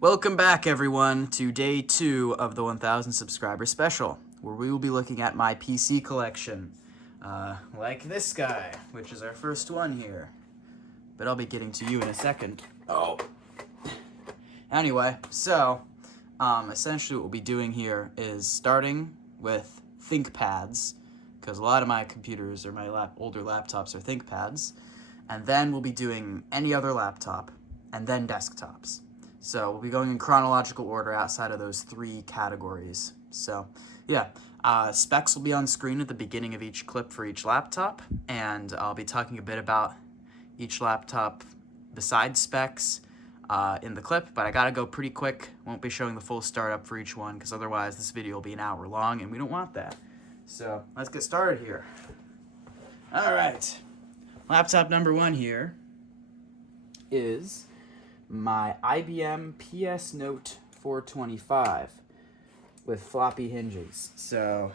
Welcome back, everyone, to day 2 of the 1000 subscriber special, where we will be looking at my PC collection, like this guy, which is our first one here. But I'll be getting to you in a second. Oh. Anyway, so, essentially what we'll be doing here is starting with ThinkPads, because a lot of my computers or my older laptops are ThinkPads, and then we'll be doing any other laptop, and then desktops. So we'll be going in chronological order outside of those 3 categories. So yeah, specs will be on screen at the beginning of each clip for each laptop, and I'll be talking a bit about each laptop besides specs in the clip, but I gotta go pretty quick. Won't be showing the full startup for each one, because otherwise this video will be an hour long, and we don't want that. So let's get started here. All right, laptop number 1 here is my IBM PS Note 425 with floppy hinges. So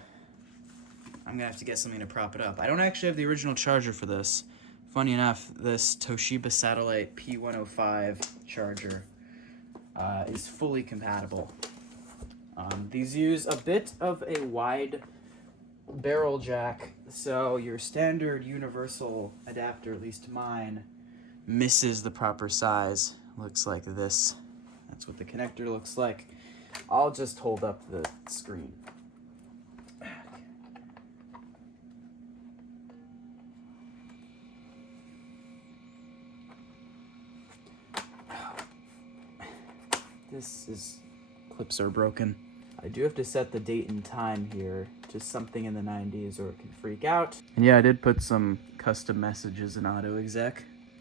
I'm gonna have to get something to prop it up. I don't actually have the original charger for this. Funny enough, this Toshiba Satellite P105 charger is fully compatible. These use a bit of a wide barrel jack, so your standard universal adapter, at least mine, misses the proper size. Looks like this. That's what the connector looks like. I'll just hold up the screen. Clips are broken. I do have to set the date and time here to something in the 90s or it can freak out. And yeah, I did put some custom messages in AutoExec.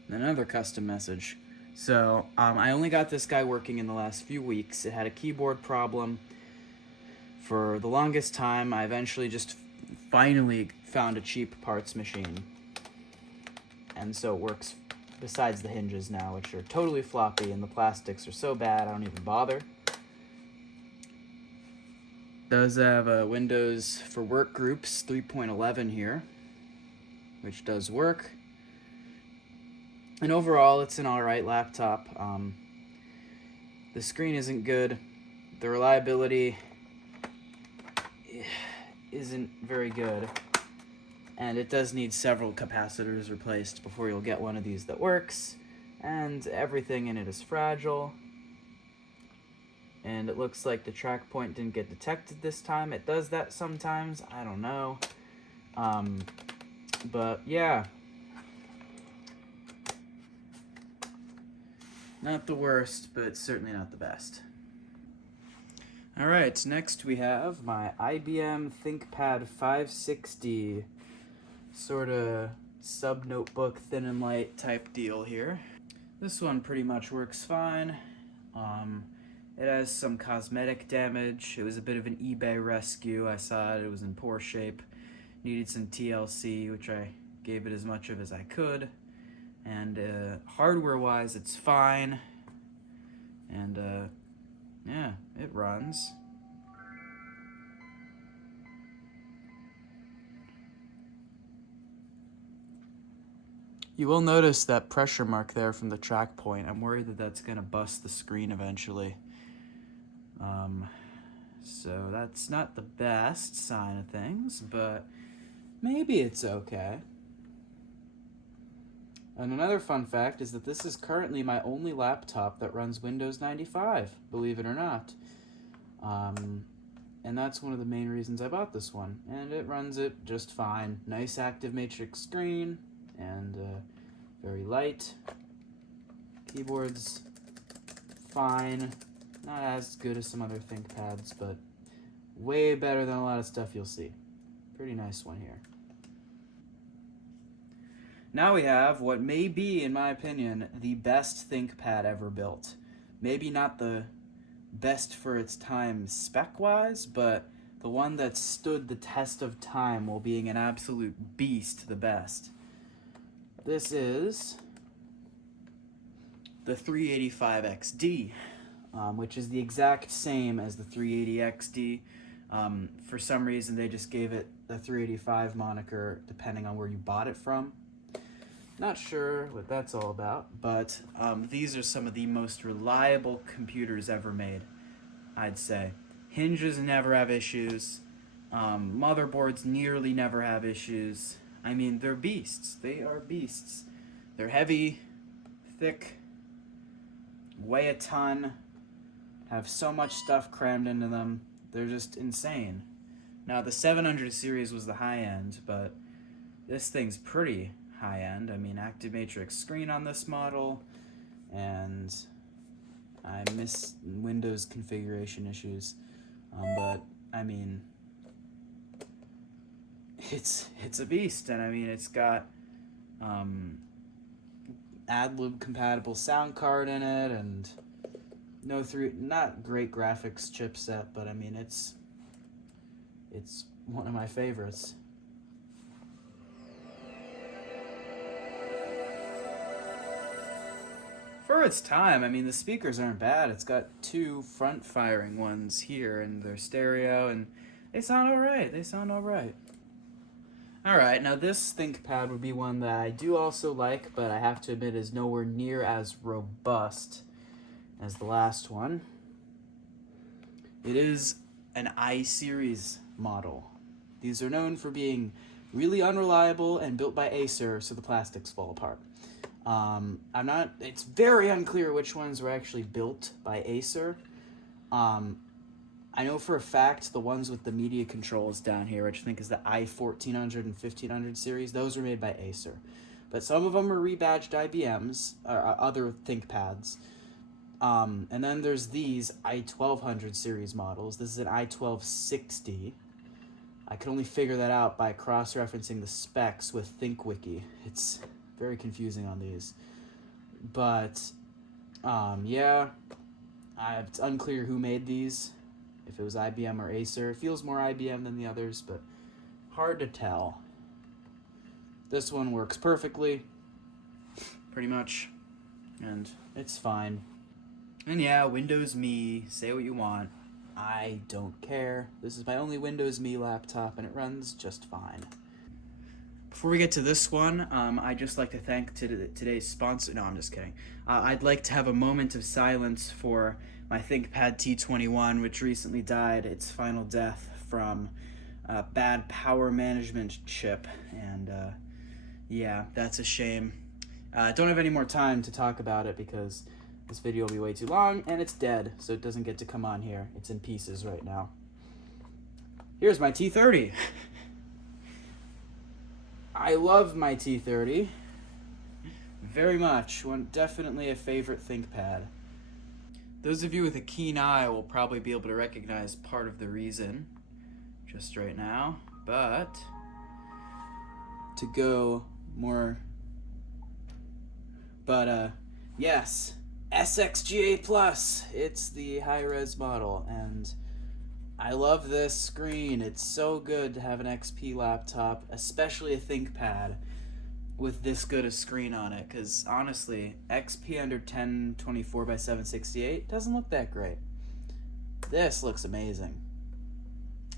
And another custom message. So, I only got this guy working in the last few weeks. It had a keyboard problem for the longest time. I eventually just finally found a cheap parts machine. And so it works besides the hinges now, which are totally floppy, and the plastics are so bad I don't even bother. Does have a Windows for Work Groups 3.11 here, which does work. And overall, it's an alright laptop. The screen isn't good. The reliability isn't very good. And it does need several capacitors replaced before you'll get one of these that works. And everything in it is fragile. And it looks like the track point didn't get detected this time. It does that sometimes. I don't know. But yeah. Not the worst, but certainly not the best. Alright, next we have my IBM ThinkPad 560, sort of sub-notebook, thin and light type deal here. This one pretty much works fine. It has some cosmetic damage. It was a bit of an eBay rescue. I saw it was in poor shape. Needed some TLC, which I gave it as much of as I could. And hardware-wise, it's fine, and yeah, it runs. You will notice that pressure mark there from the track point. I'm worried that that's going to bust the screen eventually. So that's not the best sign of things, but maybe it's okay. And another fun fact is that this is currently my only laptop that runs Windows 95, believe it or not. And that's one of the main reasons I bought this one. And it runs it just fine. Nice active matrix screen, and very light. Keyboard's fine. Not as good as some other ThinkPads, but way better than a lot of stuff you'll see. Pretty nice one here. Now we have what may be, in my opinion, the best ThinkPad ever built. Maybe not the best for its time spec-wise, but the one that stood the test of time while being an absolute beast the best. This is the 385XD, which is the exact same as the 380XD. For some reason, they just gave it the 385 moniker depending on where you bought it from. Not sure what that's all about, but these are some of the most reliable computers ever made, I'd say. Hinges never have issues. Motherboards nearly never have issues. I mean, they're beasts. They are beasts. They're heavy, thick, weigh a ton, have so much stuff crammed into them. They're just insane. Now, the 700 series was the high end, but this thing's pretty high end. I mean, active matrix screen on this model, and I miss Windows configuration issues. But I mean, it's a beast, and I mean, it's got AdLib compatible sound card in it, and not great graphics chipset, but I mean, it's one of my favorites. For its time, I mean, the speakers aren't bad. It's got two front-firing ones here, and they're stereo, and they sound alright. They sound alright. Alright, now this ThinkPad would be one that I do also like, but I have to admit is nowhere near as robust as the last one. It is an I-series model. These are known for being really unreliable and built by Acer, so the plastics fall apart. It's very unclear which ones were actually built by Acer. I know for a fact the ones with the media controls down here, which I think is the i1400 and 1500 series, those were made by Acer. But some of them are rebadged IBMs, or other ThinkPads. And then there's these i1200 series models. This is an i1260. I could only figure that out by cross-referencing the specs with ThinkWiki. It's very confusing on these, but yeah, it's unclear who made these, if it was IBM or Acer. It feels more IBM than the others, but hard to tell. This one works perfectly, pretty much, and it's fine. And yeah, Windows Me, say what you want, I don't care. This is my only Windows Me laptop, and it runs just fine. Before we get to this one, I'd just like to thank today's sponsor. No, I'm just kidding. I'd like to have a moment of silence for my ThinkPad T21, which recently died its final death from a bad power management chip. And yeah, that's a shame. I don't have any more time to talk about it because this video will be way too long, and it's dead, so it doesn't get to come on here. It's in pieces right now. Here's my T30. I love my T30 very much. Definitely a favorite ThinkPad. Those of you with a keen eye will probably be able to recognize part of the reason just right now, but to go more, yes, SXGA Plus. It's the high-res model, and I love this screen. It's so good to have an XP laptop, especially a ThinkPad, with this good a screen on it, because honestly, XP under 1024 by 768 doesn't look that great. This looks amazing.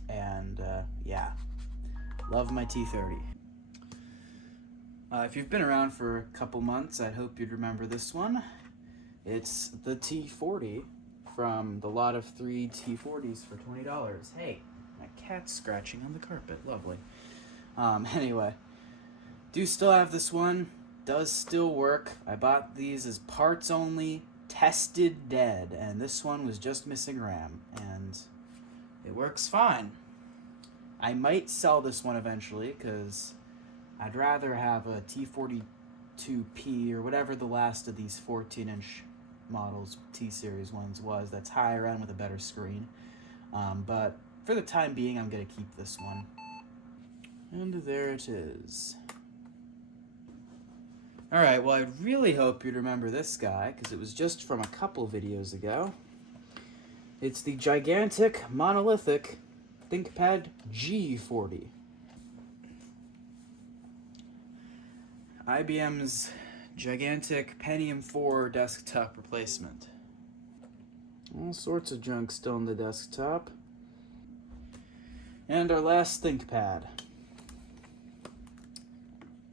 And yeah, love my T30. If you've been around for a couple months, I hope you'd remember this one. It's the T40 from the lot of 3 T40s for $20. Hey, my cat's scratching on the carpet. Lovely. Anyway, do still have this one. Does still work. I bought these as parts only, tested dead, and this one was just missing RAM, and it works fine. I might sell this one eventually, because I'd rather have a T42P or whatever the last of these 14-inch models, T-Series ones, was. That's higher end with a better screen. But for the time being, I'm going to keep this one. And there it is. Alright, well, I really hope you'd remember this guy, because it was just from a couple videos ago. It's the gigantic, monolithic ThinkPad G40. IBM's gigantic Pentium 4 desktop replacement. All sorts of junk still on the desktop. And our last ThinkPad.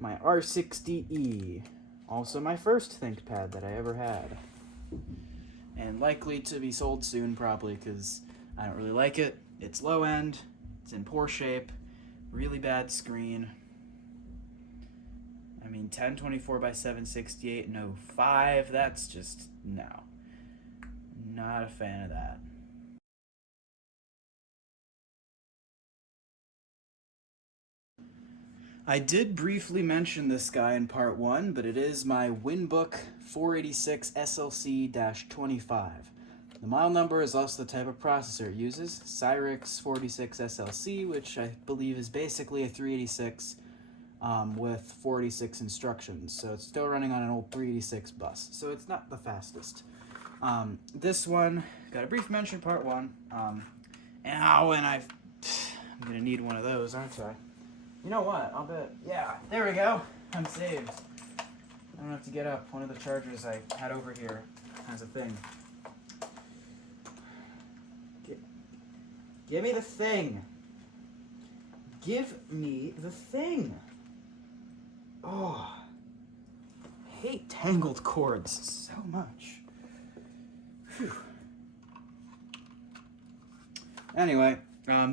my R6D, also my first ThinkPad that I ever had. And likely to be sold soon, probably, because I don't really like it. It's low end, it's in poor shape, really bad screen. I mean, 1024 by 768, no 5, that's just, no. Not a fan of that. I did briefly mention this guy in part 1, but it is my Winbook 486 SLC-25. The model number is also the type of processor it uses, Cyrix 46 SLC, which I believe is basically a 386 with 46 instructions. So it's still running on an old 386 bus, so it's not the fastest. This one, got a brief mention in part 1, and I'm gonna need one of those, aren't I? You know what? I'll bet. Yeah, there we go. I'm saved. I don't have to get up. One of the chargers I had over here has a thing. Give me the thing. Give me the thing. Oh, I hate tangled cords so much. Whew. Anyway.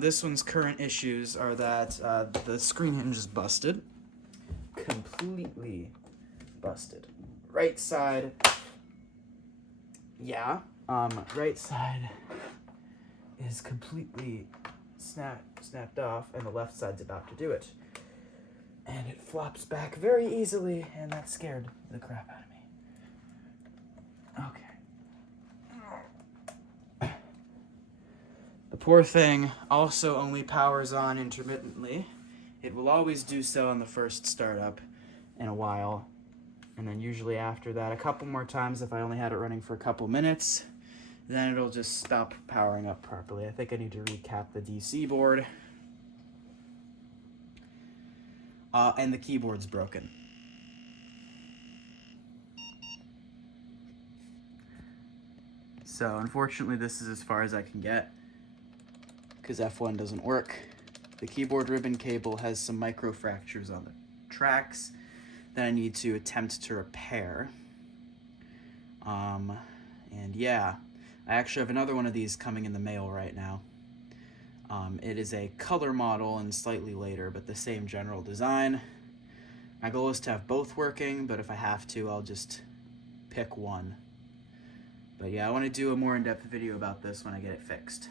This one's current issues are that the screen hinge is busted. Completely busted. Right side, yeah. Right side is completely snapped off, and the left side's about to do it. And it flops back very easily, and that scared the crap out of me. Okay. The poor thing also only powers on intermittently. It will always do so on the first startup in a while, and then usually after that a couple more times if I only had it running for a couple minutes, then it'll just stop powering up properly. I think I need to recap the DC board. And the keyboard's broken. So unfortunately this is as far as I can get, because F1 doesn't work. The keyboard ribbon cable has some micro fractures on the tracks that I need to attempt to repair. And yeah, I actually have another one of these coming in the mail right now. It is a color model and slightly later, but the same general design. My goal is to have both working, but if I have to, I'll just pick one. But yeah, I want to do a more in-depth video about this when I get it fixed.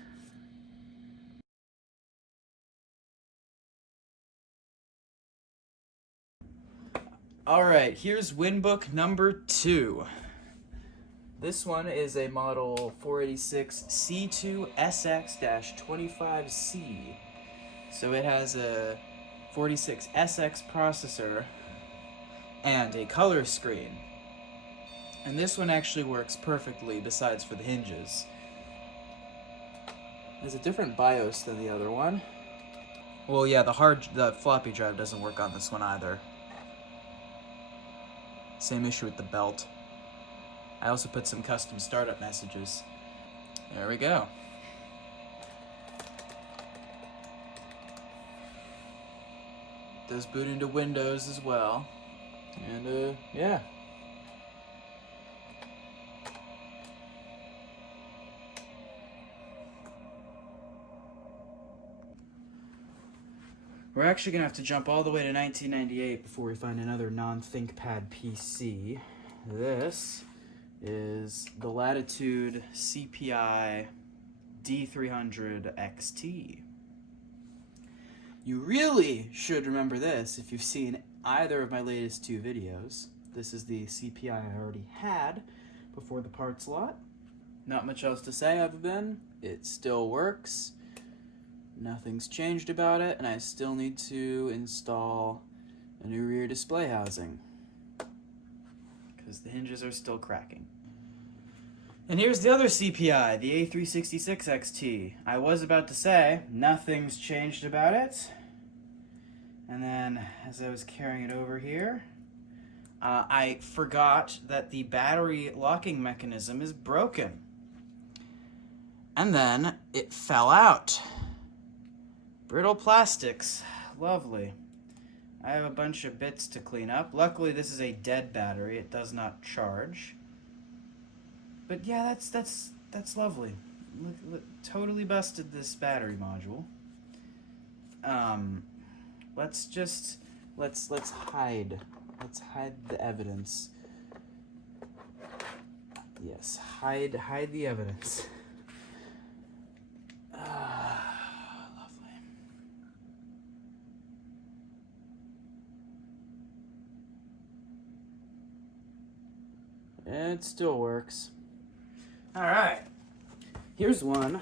Alright, here's Winbook number 2. This one is a model 486 C2SX-25C. So it has a 46SX processor and a color screen. And this one actually works perfectly besides for the hinges. There's a different BIOS than the other one. Well, yeah, the floppy drive doesn't work on this one either. Same issue with the belt. I also put some custom startup messages. There we go. Does boot into Windows as well. And yeah. We're actually going to have to jump all the way to 1998 before we find another non-ThinkPad PC. This is the Latitude CPI D300 XT. You really should remember this if you've seen either of my latest 2 videos. This is the CPI I already had before the parts lot. Not much else to say other than it still works. Nothing's changed about it, and I still need to install a new rear display housing because the hinges are still cracking. And here's the other CPI, the A366 XT. I was about to say nothing's changed about it, and then as I was carrying it over here, I forgot that the battery locking mechanism is broken, and then it fell out. Brittle plastics, lovely. I have a bunch of bits to clean up. Luckily, this is a dead battery. It does not charge. But yeah, that's lovely. Look, totally busted this battery module. Let's hide. Let's hide the evidence. Yes, hide the evidence. Lovely. It still works. Alright. Here's one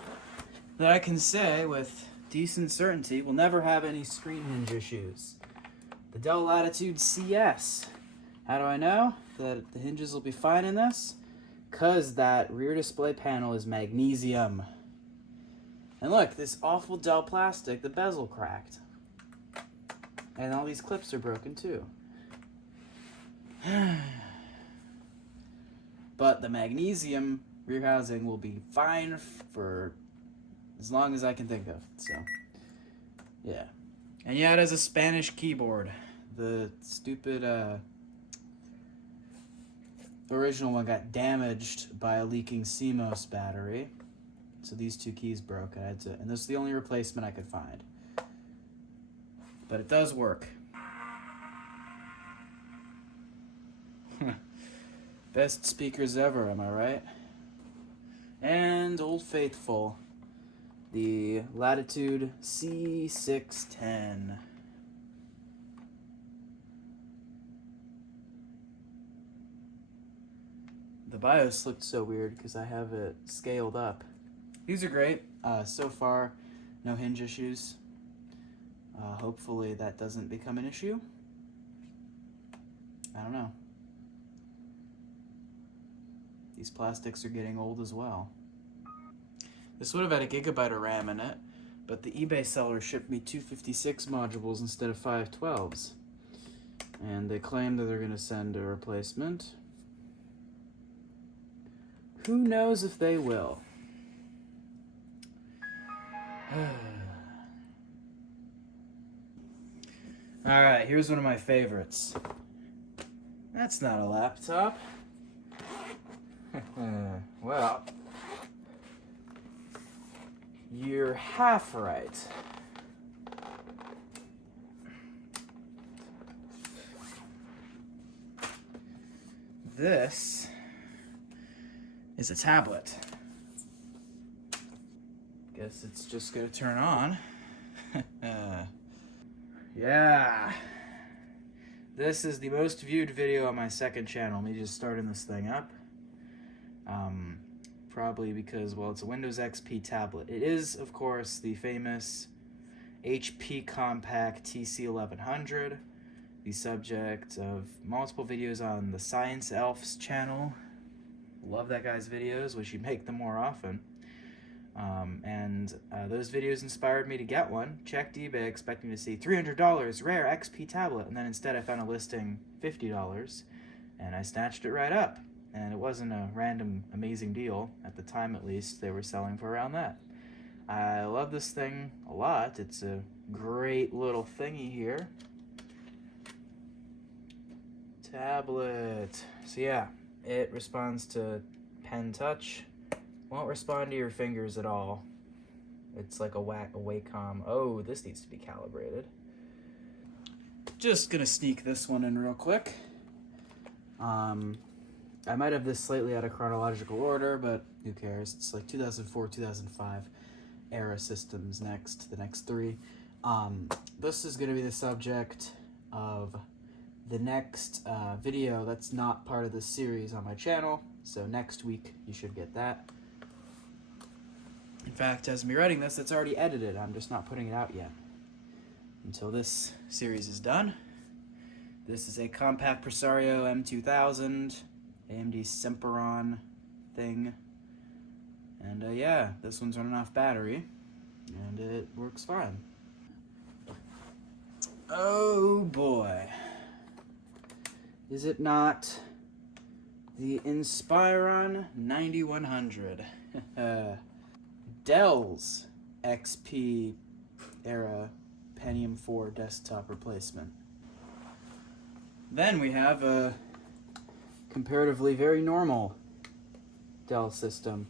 that I can say with decent certainty will never have any screen hinge issues. The Dell Latitude CS. How do I know that the hinges will be fine in this? Because that rear display panel is magnesium. And look, this awful Dell plastic, the bezel cracked. And all these clips are broken too. But the magnesium rear housing will be fine for as long as I can think of. So, yeah. And yeah, it has a Spanish keyboard. The stupid original one got damaged by a leaking CMOS battery. So these two keys broke. I had to, and this is the only replacement I could find. But it does work. Best speakers ever, am I right? And Old Faithful, the Latitude C610. The BIOS looked so weird because I have it scaled up. These are great. So far, no hinge issues. Hopefully that doesn't become an issue. I don't know. These plastics are getting old as well. This would have had a gigabyte of RAM in it, but the eBay seller shipped me 256 modules instead of 512s. And they claim that they're going to send a replacement. Who knows if they will? Alright, here's one of my favorites. That's not a laptop. Well, you're half right. This is a tablet. Guess it's just gonna turn on. Yeah. This is the most viewed video on my second channel. Me just starting this thing up. Probably because, well, it's a Windows XP tablet. It is, of course, the famous HP Compact TC1100, the subject of multiple videos on the Science Elf's channel. Love that guy's videos, wish he'd make them more often. Those videos inspired me to get one. Checked eBay expecting to see $300 rare XP tablet, and then instead I found a listing $50, and I snatched it right up. And it wasn't a random amazing deal. At the time, at least, they were selling for around that. I love this thing a lot. It's a great little thingy here. Tablet. So yeah, it responds to pen touch. Won't respond to your fingers at all. It's like a Wacom. Oh, this needs to be calibrated. Just gonna sneak this one in real quick. I might have this slightly out of chronological order, but who cares? It's like 2004, 2005 era systems next, the next three. This is going to be the subject of the next video that's not part of this series on my channel, so next week you should get that. In fact, as me writing this, it's already edited. I'm just not putting it out yet until this series is done. This is a Compact Presario M2000. AMD Inspiron thing. And yeah, this one's running off battery, and it works fine. Oh boy. Is it not the Inspiron 9100? Dell's XP era Pentium 4 desktop replacement. Then we have a comparatively very normal Dell system.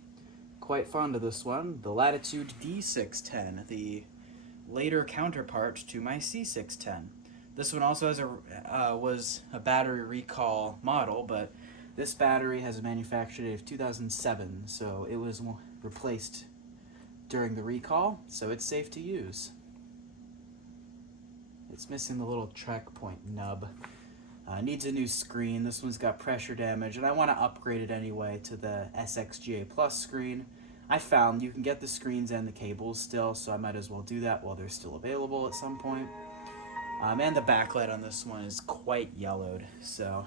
Quite fond of this one, the Latitude D610, the later counterpart to my C610. This one also has was a battery recall model, but this battery has a manufacture date of 2007, so it was replaced during the recall, so it's safe to use. It's missing the little track point nub. Needs a new screen. This one's got pressure damage, and I want to upgrade it anyway to the SXGA Plus screen. I found you can get the screens and the cables still, so I might as well do that while they're still available at some point. And the backlight on this one is quite yellowed, so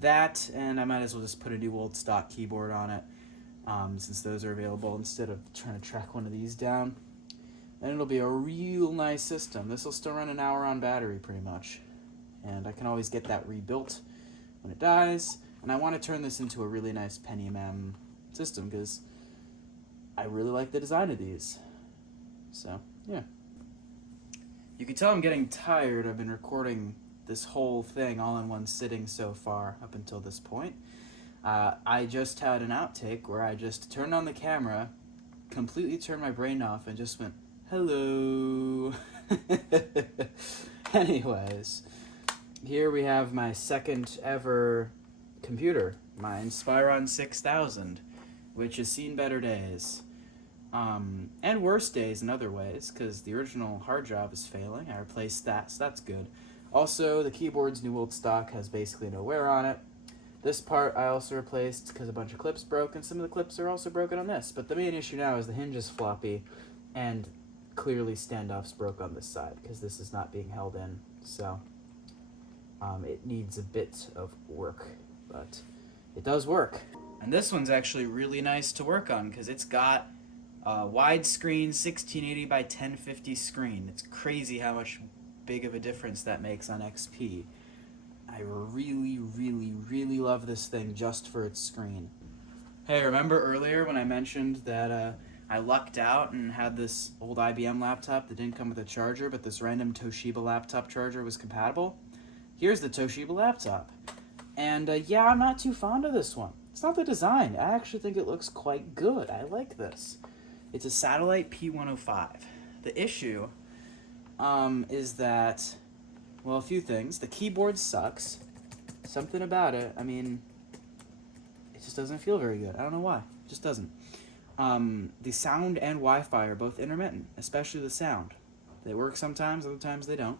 that, and I might as well just put a new old stock keyboard on it, since those are available, instead of trying to track one of these down. And it'll be a real nice system. This will still run an hour on battery pretty much, and I can always get that rebuilt when it dies. And I want to turn this into a really nice Pentium system because I really like the design of these. So yeah, you can tell I'm getting tired. I've been recording this whole thing all in one sitting so far up until this point. I just had an outtake where I just turned on the camera, completely turned my brain off, and just went, hello. Anyways, here we have my second ever computer, my Inspiron 6000, which has seen better days. And worse days in other ways, because the original hard drive is failing. I replaced that, so that's good. Also, the keyboard's new old stock has basically no wear on it. This part I also replaced because a bunch of clips broke, and some of the clips are also broken on this. But the main issue now is the hinge is floppy, and clearly standoffs broke on this side, because this is not being held in. So it needs a bit of work, but it does work. And this one's actually really nice to work on, because it's got widescreen 1680 by 1050 screen. It's crazy how much big of a difference that makes on XP. I really, really, really love this thing just for its screen. Hey, remember earlier when I mentioned that I lucked out and had this old IBM laptop that didn't come with a charger, but this random Toshiba laptop charger was compatible? Here's the Toshiba laptop. And yeah, I'm not too fond of this one. It's not the design. I actually think it looks quite good. I like this. It's a Satellite P105. The issue is that, well, a few things. The keyboard sucks. Something about it, I mean, it just doesn't feel very good. I don't know why. It just doesn't. The sound and Wi-Fi are both intermittent, especially the sound. They work sometimes, other times they don't.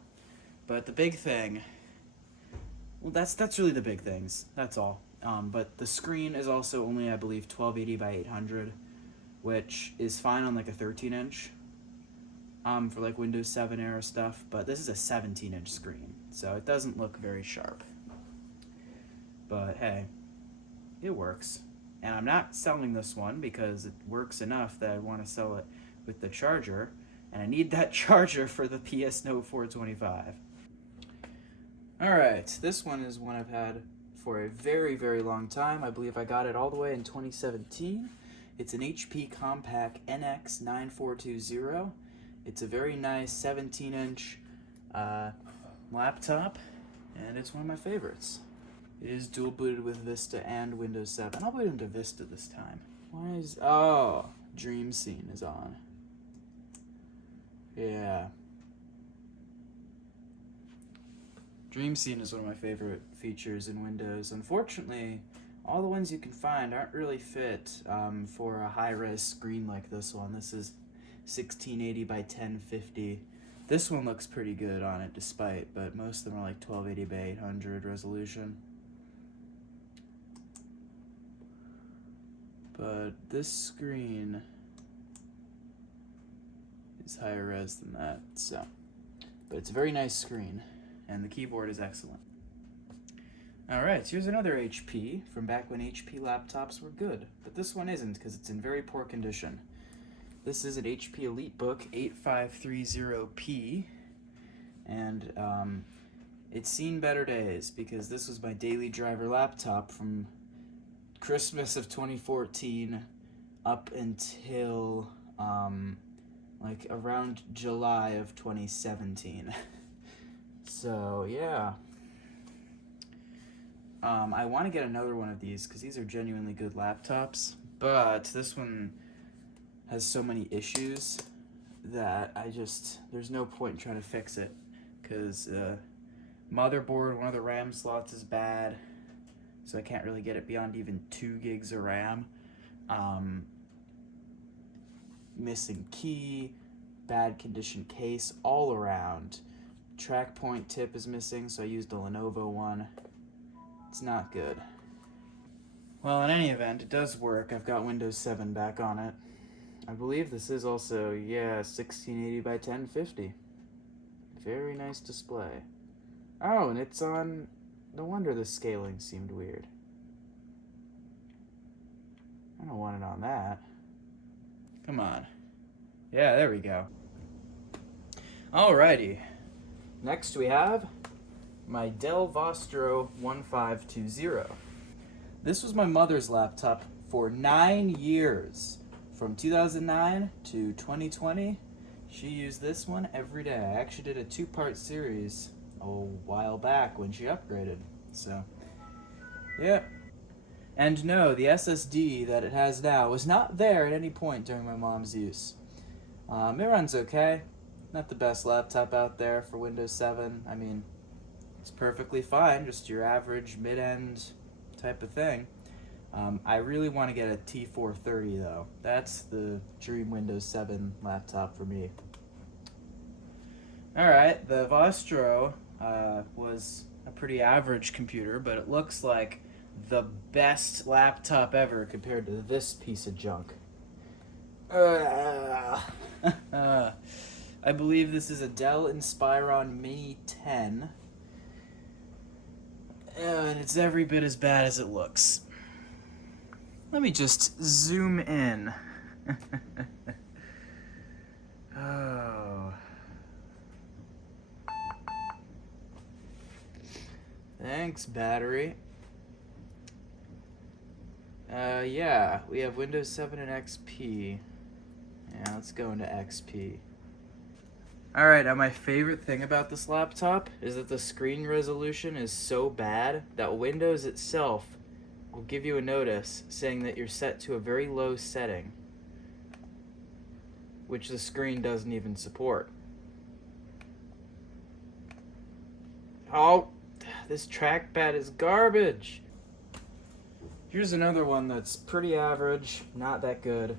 But the big thing, well, that's really the big things. That's all. But the screen is also only, I believe, 1280 by 800, which is fine on like a 13-inch. For like Windows 7 era stuff, but this is a 17-inch screen, so it doesn't look very sharp. But hey, it works. And I'm not selling this one because it works enough that I want to sell it with the charger, and I need that charger for the PS Note 425. Alright, this one is one I've had for a very, very long time. I believe I got it all the way in 2017. It's an HP Compact Nx9420. It's a very nice 17-inch laptop, and it's one of my favorites. It is dual booted with Vista and Windows 7. I'll boot into Vista this time. Why is... oh, Dream Scene is on. Yeah. Dream Scene is one of my favorite features in Windows. Unfortunately, all the ones you can find aren't really fit for a high-res screen like this one. This is 1680 by 1050. This one looks pretty good on it despite, but most of them are like 1280 by 800 resolution. But this screen is higher res than that, so. But it's a very nice screen, and the keyboard is excellent. Alright, so here's another HP from back when HP laptops were good, but this one isn't because it's in very poor condition. This is an HP EliteBook 8530P, and it's seen better days because this was my daily driver laptop from Christmas of 2014 up until like around July of 2017. So yeah, I want to get another one of these because these are genuinely good laptops, but this one has so many issues that there's no point in trying to fix it, because motherboard, one of the RAM slots is bad, so I can't really get it beyond even 2 gigs of RAM. Missing key, bad condition case all around. Track point tip is missing, so I used a Lenovo one. It's not good. Well, in any event, it does work. I've got Windows 7 back on it. I believe this is also, 1680 by 1050. Very nice display. Oh, and it's on... No wonder the scaling seemed weird. I don't want it on that. Come on. Yeah, there we go. Alrighty. Next we have my Dell Vostro 1520. This was my mother's laptop for 9 years. From 2009 to 2020, she used this one every day. I actually did a 2-part series a while back when she upgraded. So, yeah. And no, the SSD that it has now was not there at any point during my mom's use. It runs okay. Not the best laptop out there for Windows 7. I mean, it's perfectly fine, just your average mid-end type of thing. I really want to get a T430 though. That's the dream Windows 7 laptop for me. Alright, the Vostro was a pretty average computer, but it looks like the best laptop ever compared to this piece of junk. I believe this is a Dell Inspiron Mini 10. And it's every bit as bad as it looks. Let me just zoom in. Oh. Thanks, battery. Yeah, we have Windows 7 and XP. Yeah, let's go into XP. Alright, now my favorite thing about this laptop is that the screen resolution is so bad that Windows itself will give you a notice saying that you're set to a very low setting, which the screen doesn't even support. Oh, this trackpad is garbage. Here's another one that's pretty average, not that good.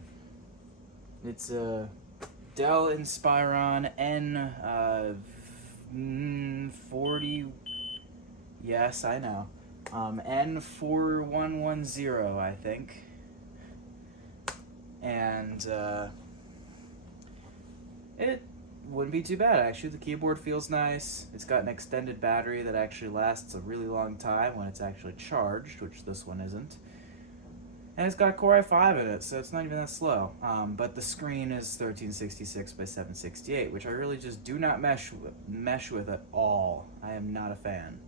It's a Dell Inspiron N40. Yes, I know. N4110, I think. And it wouldn't be too bad, actually. The keyboard feels nice. It's got an extended battery that actually lasts a really long time when it's actually charged, which this one isn't. And it's got Core i5 in it, so it's not even that slow. But the screen is 1366 by 768, which I really just do not mesh with at all. I am not a fan.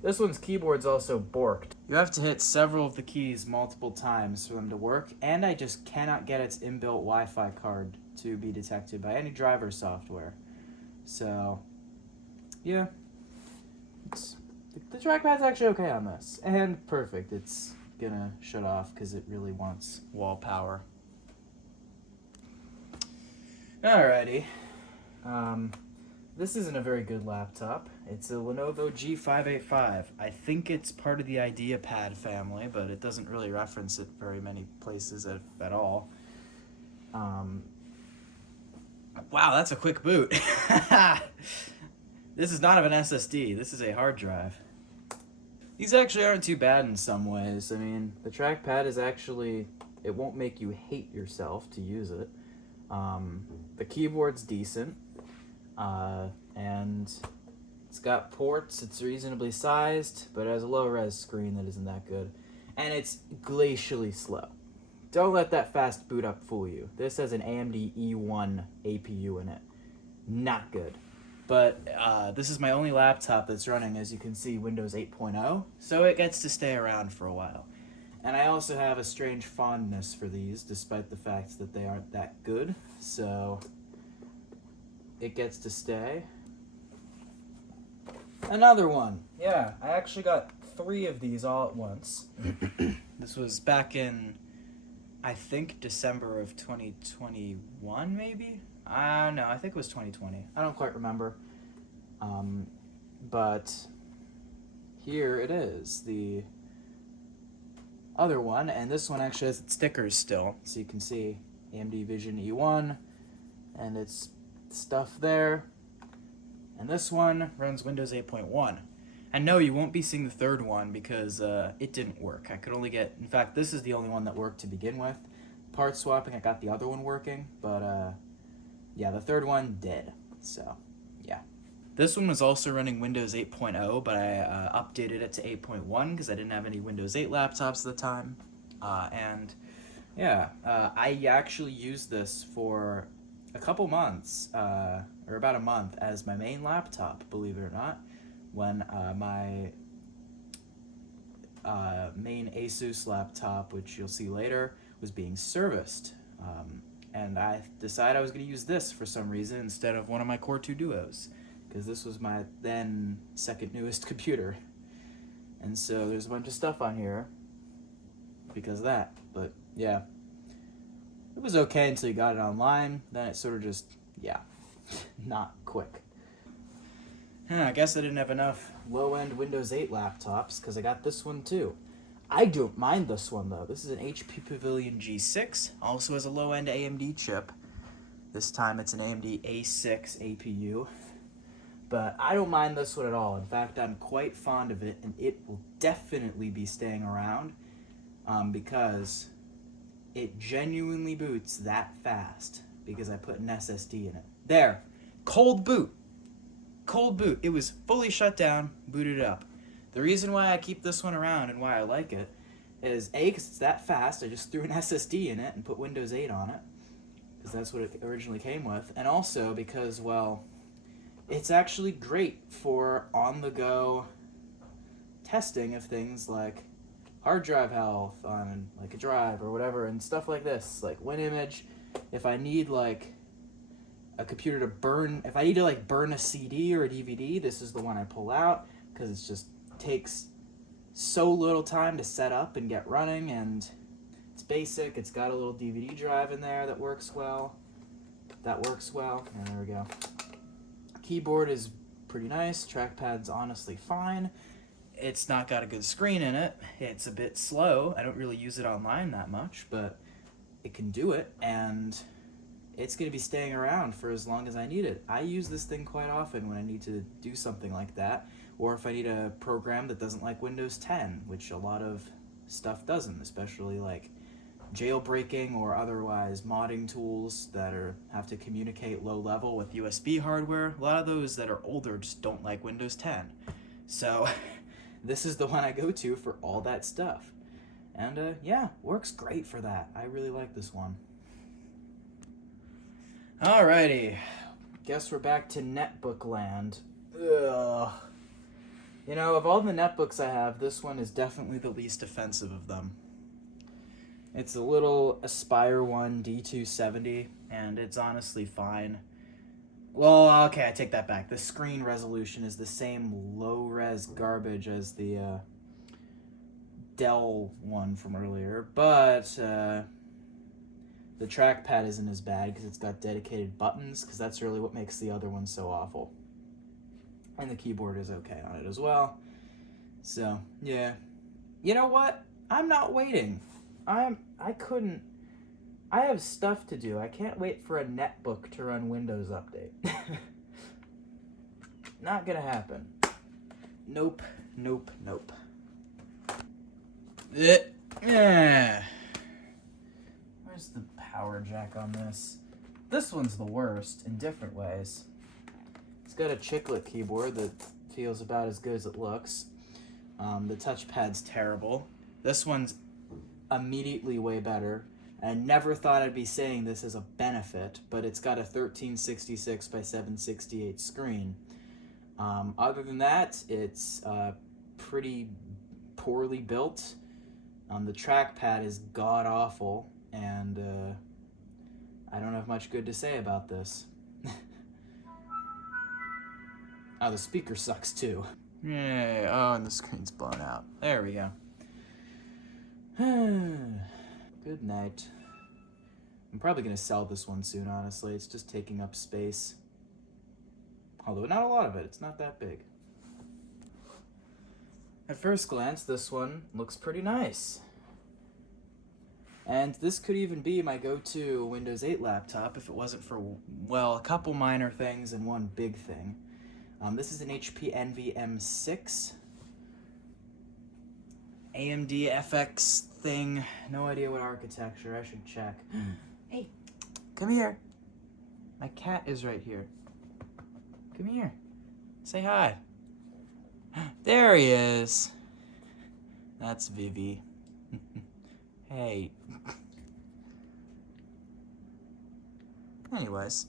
This one's keyboard's also borked. You have to hit several of the keys multiple times for them to work, and I just cannot get its inbuilt Wi-Fi card to be detected by any driver software. So, yeah. The trackpad's actually okay on this, and perfect. It's gonna shut off because it really wants wall power. Alrighty. This isn't a very good laptop. It's a Lenovo G585. I think it's part of the IdeaPad family, but it doesn't really reference it very many places at all. Wow, that's a quick boot. This is not of an SSD. This is a hard drive. These actually aren't too bad in some ways. I mean, the trackpad is actually, it won't make you hate yourself to use it. The keyboard's decent, and it's got ports, it's reasonably sized, but it has a low-res screen that isn't that good. And it's glacially slow. Don't let that fast boot up fool you. This has an AMD E1 APU in it. Not good. But this is my only laptop that's running, as you can see, Windows 8.0, so it gets to stay around for a while. And I also have a strange fondness for these, despite the fact that they aren't that good, so it gets to stay. Another one. Yeah, I actually got 3 of these all at once. This was back in, I think, December of 2021, maybe? No, I think it was 2020. I don't quite remember. But here it is, the other one, and this one actually has its stickers still, so you can see AMD Vision E1 and its stuff there. And this one runs Windows 8.1. And no, you won't be seeing the third one because it didn't work. I could only get, in fact, this is the only one that worked to begin with. Part swapping, I got the other one working, but yeah, the third one did. So, yeah. This one was also running Windows 8.0, but I updated it to 8.1 because I didn't have any Windows 8 laptops at the time. And yeah, I actually used this for a couple months, or about a month, as my main laptop, believe it or not, when my main Asus laptop, which you'll see later, was being serviced. And I decided I was going to use this for some reason instead of one of my Core 2 Duos, because this was my then second newest computer. And so there's a bunch of stuff on here because of that. But yeah, it was okay until you got it online. Then it sort of just, yeah, not quick. I guess I didn't have enough low-end Windows 8 laptops because I got this one too. I don't mind this one though. This is an HP Pavilion G6, also has a low-end AMD chip. This time it's an AMD A6 APU. But I don't mind this one at all. In fact, I'm quite fond of it, and it will definitely be staying around because it genuinely boots that fast because I put an SSD in it. There, cold boot. Cold boot. It was fully shut down, booted up. The reason why I keep this one around and why I like it is A, because it's that fast. I just threw an SSD in it and put Windows 8 on it because that's what it originally came with. And also because, well, it's actually great for on-the-go testing of things like hard drive health on like a drive or whatever and stuff like this, like WinImage. If I need like a computer to burn, if I need to like burn a CD or a DVD, this is the one I pull out because it's just takes so little time to set up and get running, and it's basic. It's got a little DVD drive in there that works well. And there we go. Keyboard is pretty nice. Trackpad's honestly fine. It's not got a good screen in it. It's a bit slow. I don't really use it online that much, but it can do it, and it's going to be staying around for as long as I need it. I use this thing quite often when I need to do something like that, or if I need a program that doesn't like Windows 10, which a lot of stuff doesn't, especially like jailbreaking or otherwise modding tools that have to communicate low level with USB hardware. A lot of those that are older just don't like Windows 10. So this is the one I go to for all that stuff. And yeah, works great for that. I really like this one. Alrighty, guess we're back to netbook land. Ugh. You know, of all the netbooks I have, this one is definitely the least offensive of them. It's a little Aspire One D270, and it's honestly fine. Well, okay, I take that back. The screen resolution is the same low-res garbage as the Dell one from earlier, but the trackpad isn't as bad because it's got dedicated buttons, because that's really what makes the other one so awful. And the keyboard is okay on it as well. So, yeah. You know what? I'm not waiting. I have stuff to do. I can't wait for a netbook to run Windows Update. Not gonna happen. Nope. Yeah. Where's the power jack on this? This one's the worst in different ways. It's got a chiclet keyboard that feels about as good as it looks. The touchpad's terrible. This one's immediately way better. I never thought I'd be saying this as a benefit, but it's got a 1366 by 768 screen. Other than that, it's pretty poorly built. The trackpad is god-awful, and I don't have much good to say about this. Oh, the speaker sucks too. Yay. Oh, and the screen's blown out. There we go. Good night. I'm probably going to sell this one soon, honestly. It's just taking up space. Although not a lot of it. It's not that big. At first glance, this one looks pretty nice. And this could even be my go-to Windows 8 laptop if it wasn't for, well, a couple minor things and one big thing. This is an HP Envy M6. AMD FX thing. No idea what architecture. I should check. Hey, come here. My cat is right here. Come here. Say hi. There he is. That's Vivi. Hey. Anyways,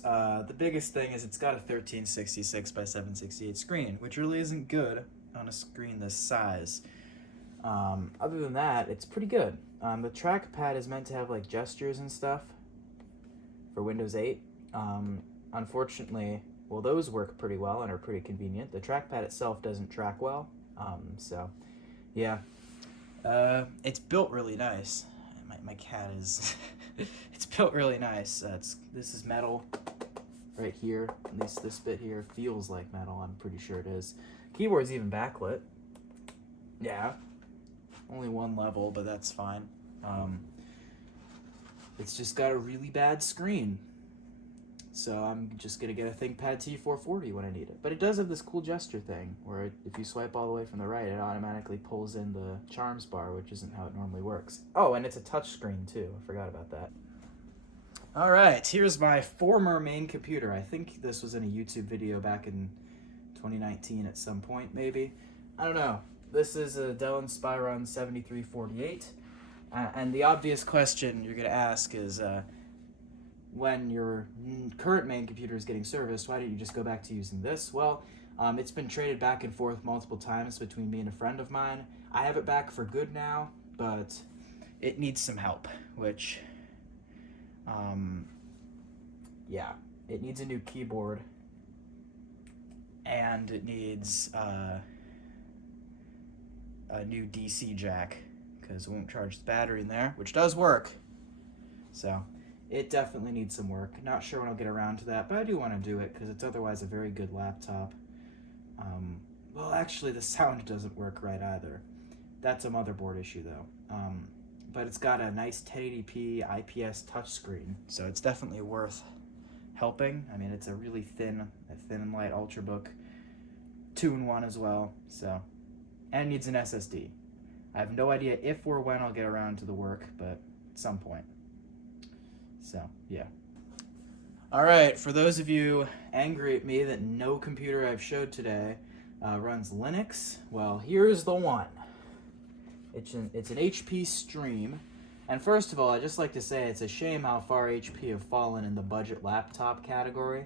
the biggest thing is it's got a 1366 by 768 screen, which really isn't good on a screen this size. Other than that, it's pretty good. The trackpad is meant to have like gestures and stuff for Windows 8. Unfortunately, well, those work pretty well and are pretty convenient. The trackpad itself doesn't track well, so yeah. It's built really nice. My cat is... It's built really nice. This is metal right here. At least this bit here feels like metal. I'm pretty sure it is. Keyboard's even backlit. Yeah. Only one level, but that's fine. It's just got a really bad screen. So I'm just going to get a ThinkPad T440 when I need it. But it does have this cool gesture thing, where if you swipe all the way from the right, it automatically pulls in the charms bar, which isn't how it normally works. Oh, and it's a touch screen too. I forgot about that. Alright, here's my former main computer. I think this was in a YouTube video back in 2019 at some point, maybe. I don't know. This is a Dell Inspiron N40. And the obvious question you're going to ask is... when your current main computer is getting serviced, why didn't you just go back to using this? Well, it's been traded back and forth multiple times between me and a friend of mine. I have it back for good now, but it needs some help, which, yeah, it needs a new keyboard, and it needs a new DC jack, because it won't charge the battery in there, which does work, so... It definitely needs some work. Not sure when I'll get around to that, but I do want to do it because it's otherwise a very good laptop. Well, actually, the sound doesn't work right either. That's a motherboard issue, though. But it's got a nice 1080p IPS touchscreen, so it's definitely worth helping. I mean, it's a really thin and light Ultrabook, 2-in-1 as well. So, and it needs an SSD. I have no idea if or when I'll get around to the work, but at some point. So, yeah. Alright, for those of you angry at me that no computer I've showed today runs Linux, well, here's the one. It's an HP Stream. And first of all, I'd just like to say it's a shame how far HP have fallen in the budget laptop category.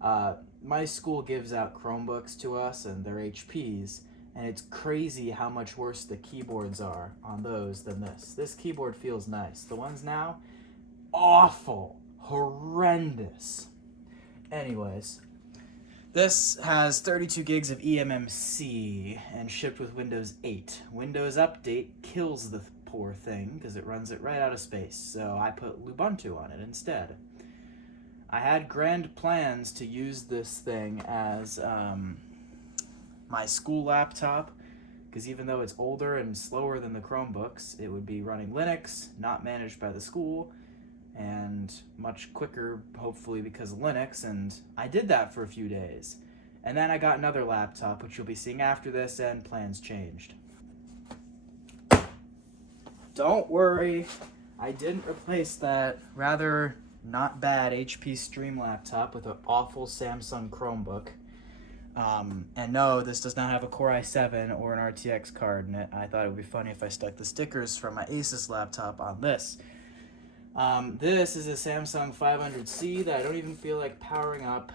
My school gives out Chromebooks to us, and they're HPs, and it's crazy how much worse the keyboards are on those than this. This keyboard feels nice. The ones now... awful, horrendous. Anyways, this has 32 gigs of eMMC and shipped with Windows 8. Windows Update kills the poor thing because it runs it right out of space, so I put Ubuntu on it instead. I had grand plans to use this thing as my school laptop, because even though it's older and slower than the Chromebooks, it would be running Linux, not managed by the school, and much quicker, hopefully, because of Linux, and I did that for a few days. And then I got another laptop, which you'll be seeing after this, and plans changed. Don't worry, I didn't replace that rather not bad HP Stream laptop with an awful Samsung Chromebook. And no, this does not have a Core i7 or an RTX card in it. I thought it would be funny if I stuck the stickers from my Asus laptop on this. This is a Samsung 500C that I don't even feel like powering up.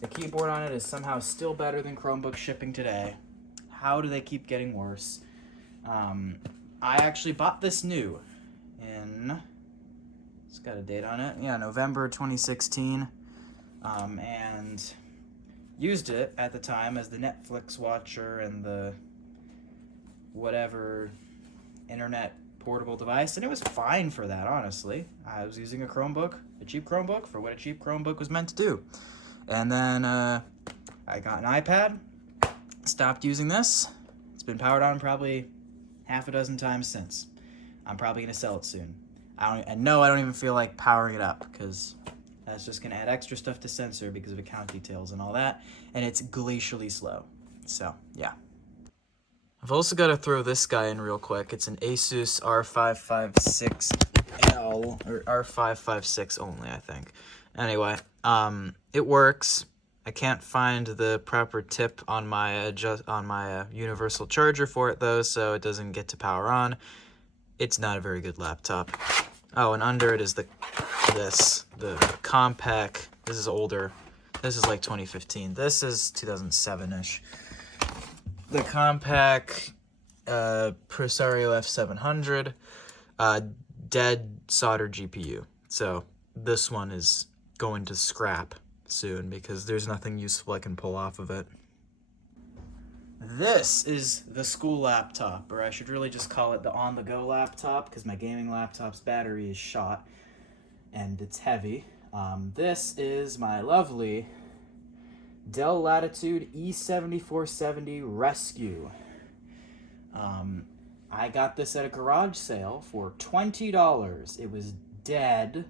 The keyboard on it is somehow still better than Chromebook shipping today. How do they keep getting worse? I actually bought this new in, it's got a date on it, yeah, November 2016. And used it at the time as the Netflix watcher and the whatever internet portable device, and it was fine for that, honestly. I was using a Chromebook, a cheap Chromebook, for what a cheap Chromebook was meant to do. And then I got an iPad, stopped using this. It's been powered on probably half a dozen times since. I'm probably going to sell it soon. I don't even feel like powering it up, because that's just going to add extra stuff to censor because of account details and all that, and it's glacially slow. So, yeah. I've also got to throw this guy in real quick. It's an Asus R556L, or R556 only, I think. Anyway, it works. I can't find the proper tip on my universal charger for it, though, so it doesn't get to power on. It's not a very good laptop. Oh, and under it is the Compact. This is older. This is like 2015. This is 2007-ish. The Compact Presario F700 dead solder GPU. So this one is going to scrap soon because there's nothing useful I can pull off of it. This is the school laptop, or I should really just call it the on-the-go laptop, because my gaming laptop's battery is shot and it's heavy. This is my lovely Dell Latitude E7470 Rescue. I got this at a garage sale for $20. It was dead.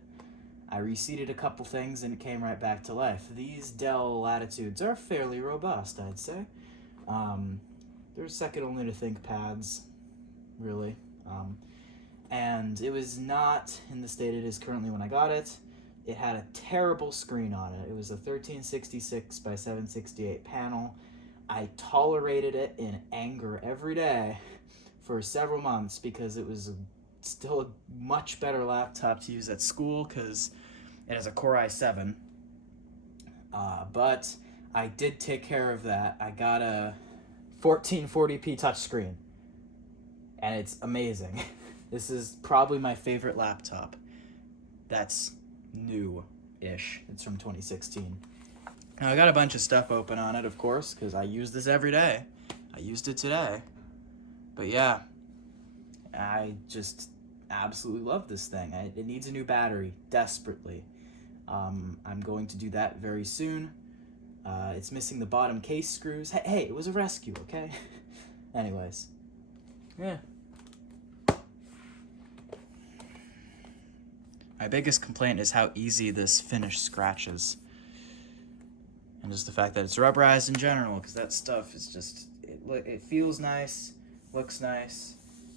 I reseated a couple things and it came right back to life. These Dell Latitudes are fairly robust, I'd say. They're second only to ThinkPads, really. And it was not in the state it is currently when I got it. It had a terrible screen on it. It was a 1366 by 768 panel. I tolerated it in anger every day for several months because it was still a much better laptop to use at school because it has a Core i7. But I did take care of that. I got a 1440p touchscreen, and it's amazing. This is probably my favorite laptop. That's new-ish. It's from 2016. Now, I got a bunch of stuff open on it, of course, because I use this every day. I used it today. But yeah, I just absolutely love this thing. It needs a new battery, desperately. I'm going to do that very soon. It's missing the bottom case screws. Hey, it was a rescue, okay? Anyways. Yeah. My biggest complaint is how easy this finish scratches. And just the fact that it's rubberized in general, because that stuff is just, it feels nice, looks nice,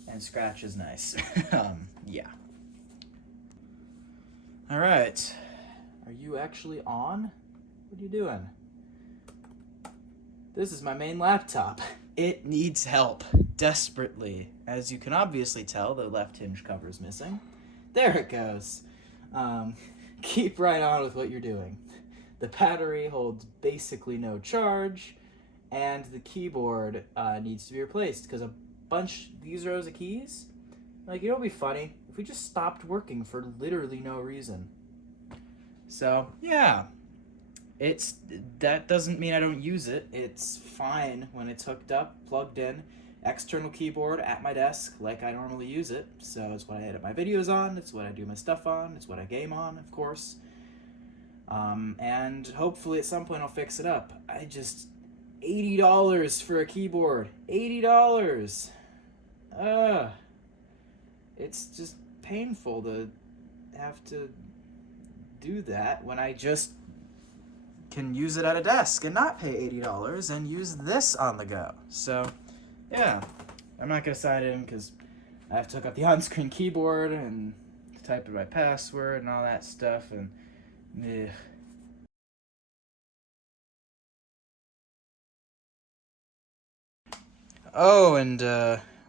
and scratches nice. Yeah. Alright. Are you actually on? What are you doing? This is my main laptop. It needs help, desperately. As you can obviously tell, the left hinge cover is missing. There it goes. Keep right on with what you're doing. The battery holds basically no charge, and the keyboard needs to be replaced because these rows of keys, like, it'll be funny if we just stopped working for literally no reason. So, yeah. That doesn't mean I don't use it. It's fine when it's hooked up, plugged in, external keyboard at my desk like I normally use it. So it's what I edit my videos on, it's what I do my stuff on, it's what I game on, of course. And hopefully at some point I'll fix it up. $80 for a keyboard. $80! It's just painful to have to do that when I just can use it at a desk and not pay $80 and use this on the go. So, yeah, I'm not going to sign in because I have to hook up the on-screen keyboard and type in my password and all that stuff, and ugh. Oh, and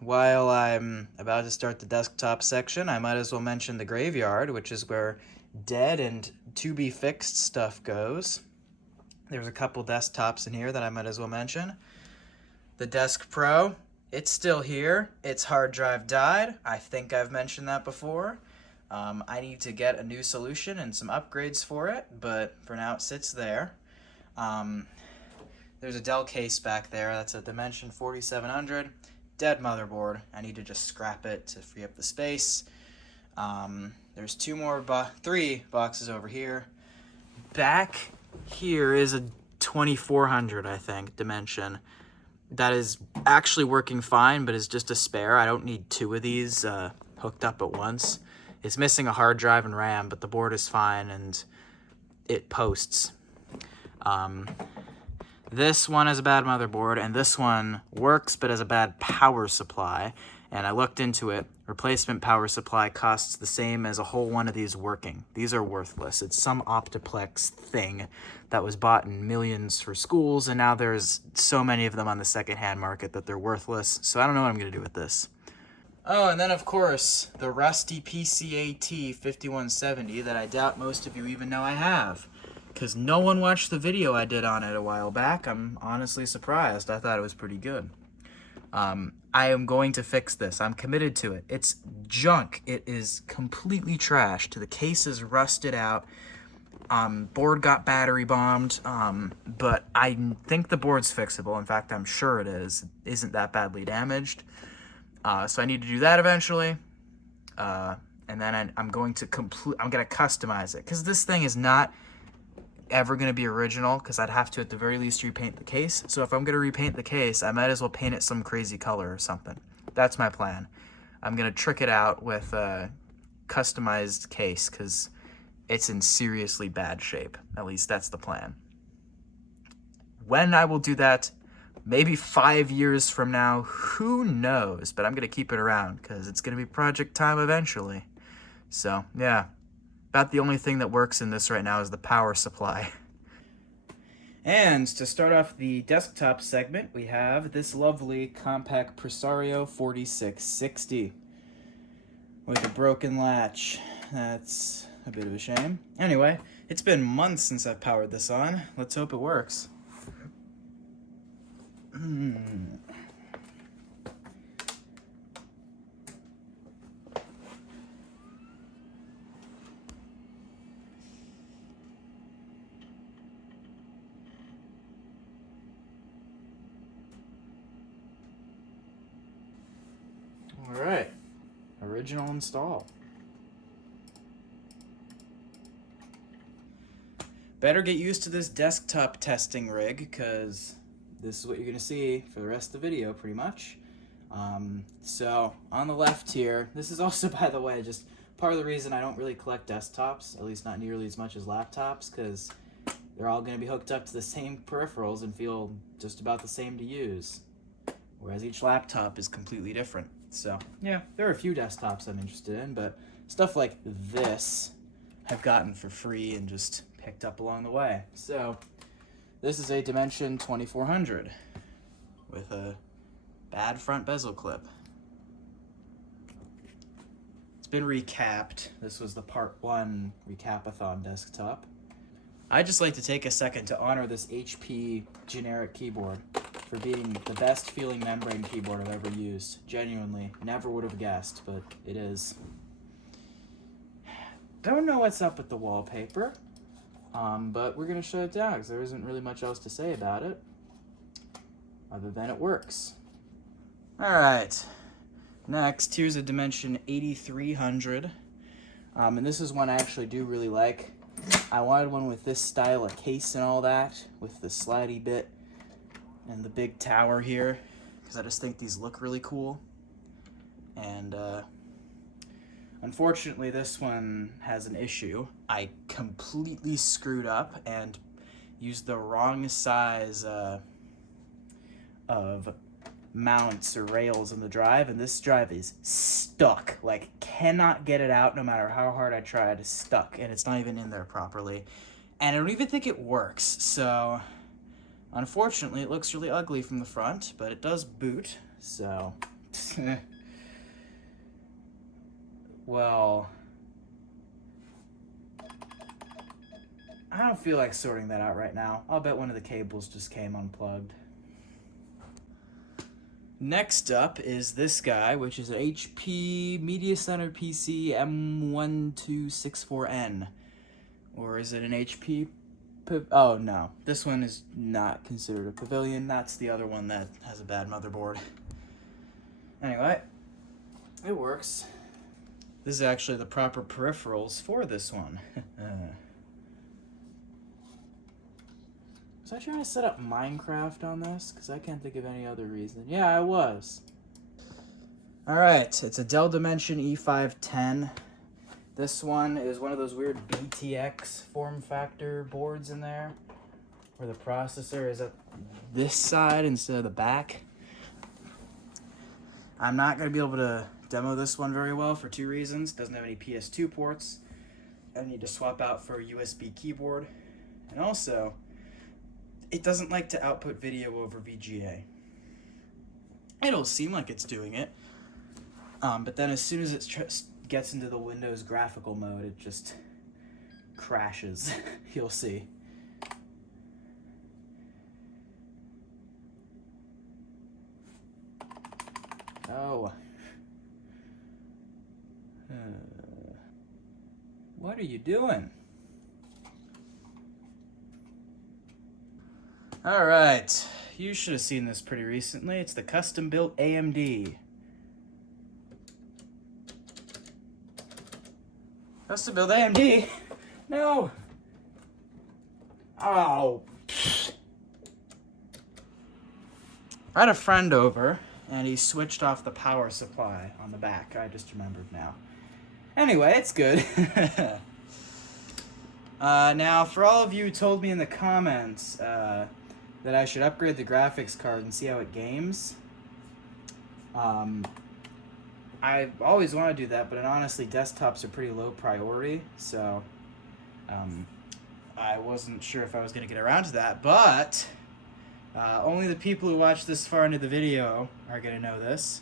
while I'm about to start the desktop section, I might as well mention the graveyard, which is where dead and to-be-fixed stuff goes. There's a couple desktops in here that I might as well mention. The Desk Pro, it's still here. Its hard drive died. I think I've mentioned that before. I need to get a new solution and some upgrades for it, but for now it sits there. There's a Dell case back there. That's a Dimension 4700. Dead motherboard. I need to just scrap it to free up the space. There's three boxes over here. Back here is a 2400, I think, Dimension. That is actually working fine, but is just a spare. I don't need two of these hooked up at once. It's missing a hard drive and RAM, but the board is fine and it posts. This one has a bad motherboard, and this one works but has a bad power supply. And I looked into it. Replacement power supply costs the same as a whole one of these working. These are worthless. It's some Optiplex thing that was bought in millions for schools, and now there's so many of them on the secondhand market that they're worthless. So I don't know what I'm going to do with this. Oh, and then of course, the rusty PCAT 5170 that I doubt most of you even know I have, because no one watched the video I did on it a while back. I'm honestly surprised. I thought it was pretty good. I am going to fix this. I'm committed to it. It's junk. It is completely trashed. The case is rusted out. Board got battery bombed, but I think the board's fixable. In fact, I'm sure it is. It isn't that badly damaged. So I need to do that eventually. And then I'm going to customize it, because this thing is not ever going to be original, because I'd have to at the very least repaint the case. So if I'm going to repaint the case, I might as well paint it some crazy color or something. That's my plan. I'm going to trick it out with a customized case, because it's in seriously bad shape. At least that's the plan. When I will do that, maybe 5 years from now, who knows? But I'm going to keep it around, because it's going to be project time eventually. So yeah. About the only thing that works in this right now is the power supply. And to start off the desktop segment, we have this lovely Compact Presario 4660 with a broken latch. That's a bit of a shame. Anyway, it's been months since I've powered this on. Let's hope it works. Alright, original install. Better get used to this desktop testing rig, because this is what you're going to see for the rest of the video, pretty much. So, on the left here, this is also, by the way, just part of the reason I don't really collect desktops, at least not nearly as much as laptops, because they're all going to be hooked up to the same peripherals and feel just about the same to use, whereas each laptop is completely different. So, yeah, there are a few desktops I'm interested in, but stuff like this I've gotten for free and just picked up along the way. So, this is a Dimension 2400 with a bad front bezel clip. It's been recapped. This was the part 1 recapathon desktop. I'd just like to take a second to honor this HP generic keyboard for being the best feeling membrane keyboard I've ever used. Genuinely, never would have guessed, but it is. Don't know what's up with the wallpaper, but we're going to shut it down because there isn't really much else to say about it, other than it works. Alright, next, here's a Dimension 8300, and this is one I actually do really like. I wanted one with this style of case and all that, with the slidey bit and the big tower here, because I just think these look really cool. And unfortunately, this one has an issue. I completely screwed up and used the wrong size of mounts or rails in the drive, and this drive is stuck. Like, cannot get it out no matter how hard I try. It's stuck, and it's not even in there properly. And I don't even think it works, so unfortunately it looks really ugly from the front, but it does boot, so well, I don't feel like sorting that out right now. I'll bet one of the cables just came unplugged. Next up is this guy, which is an HP Media Center PC M1264N. Or is it an HP Oh no, this one is not considered a Pavilion. That's the other one that has a bad motherboard. Anyway, it works. This is actually the proper peripherals for this one. Was I trying to set up Minecraft on this? Because I can't think of any other reason. Yeah, I was. Alright, it's a Dell Dimension E510. This one is one of those weird BTX form factor boards in there, where the processor is at this side instead of the back. I'm not going to be able to demo this one very well for two reasons. It doesn't have any PS2 ports. I need to swap out for a USB keyboard. And also, it doesn't like to output video over VGA. It'll seem like it's doing it, but then as soon as it gets into the Windows graphical mode, it just crashes. You'll see. Oh. What are you doing? Alright, you should have seen this pretty recently. It's the custom-built AMD. Custom-built AMD? No! Oh. I had a friend over, and he switched off the power supply on the back. I just remembered now. Anyway, it's good. Now, for all of you who told me in the comments that I should upgrade the graphics card and see how it games, I always want to do that, but honestly, desktops are pretty low priority, so I wasn't sure if I was going to get around to that, but only the people who watch this far into the video are going to know this.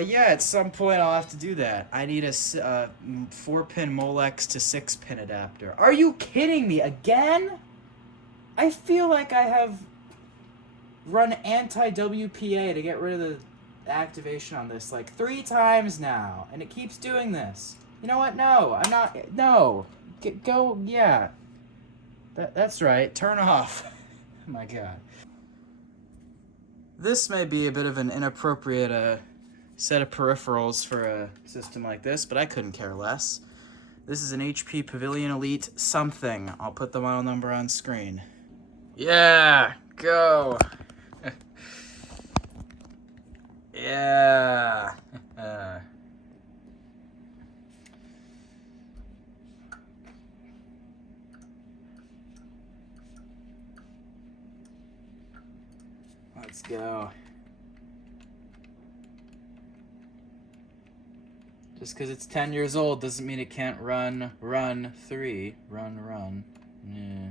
Yeah, at some point I'll have to do that. I need a 4-pin Molex to 6-pin adapter. Are you kidding me? Again? I feel like I have run anti-WPA to get rid of the activation on this like 3 times now, and it keeps doing this. You know what? No, I'm not. No. Go, yeah. That's right. Turn off. Oh my god. This may be a bit of an inappropriate set of peripherals for a system like this, but I couldn't care less. This is an HP Pavilion Elite something. I'll put the model number on screen. Yeah, go. Yeah. Let's go. Just because it's 10 years old doesn't mean it can't run 3. Run. Yeah.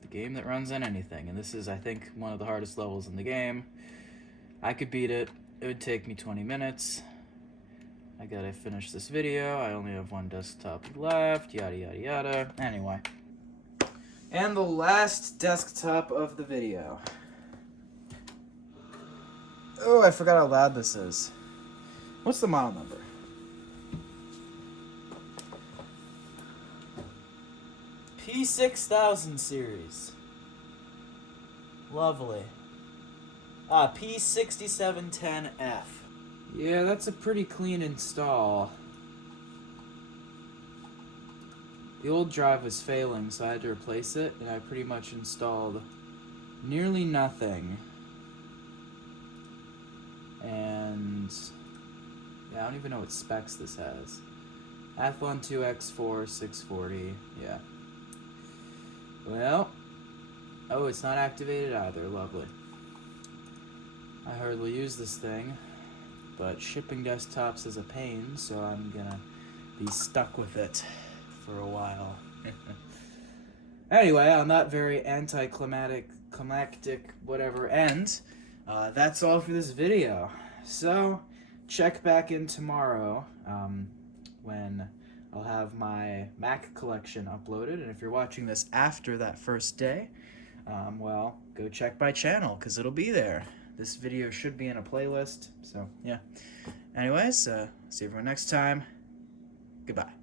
The game that runs on anything, and this is, I think, one of the hardest levels in the game. I could beat it. It would take me 20 minutes. I gotta finish this video. I only have one desktop left. Yada, yada, yada. Anyway. And the last desktop of the video. Oh, I forgot how loud this is. What's the model number? P6000 series. Lovely. P6710F. Yeah, that's a pretty clean install. The old drive was failing, so I had to replace it, and I pretty much installed nearly nothing. And yeah, I don't even know what specs this has. Athlon 2X4 640, yeah. Well, oh, it's not activated either, lovely. I hardly use this thing, but shipping desktops is a pain, so I'm gonna be stuck with it for a while. Anyway, on that very climactic whatever end, that's all for this video. So, check back in tomorrow when I'll have my Mac collection uploaded. And if you're watching this after that first day, well, go check my channel because it'll be there. This video should be in a playlist. So, yeah. Anyways, see everyone next time. Goodbye.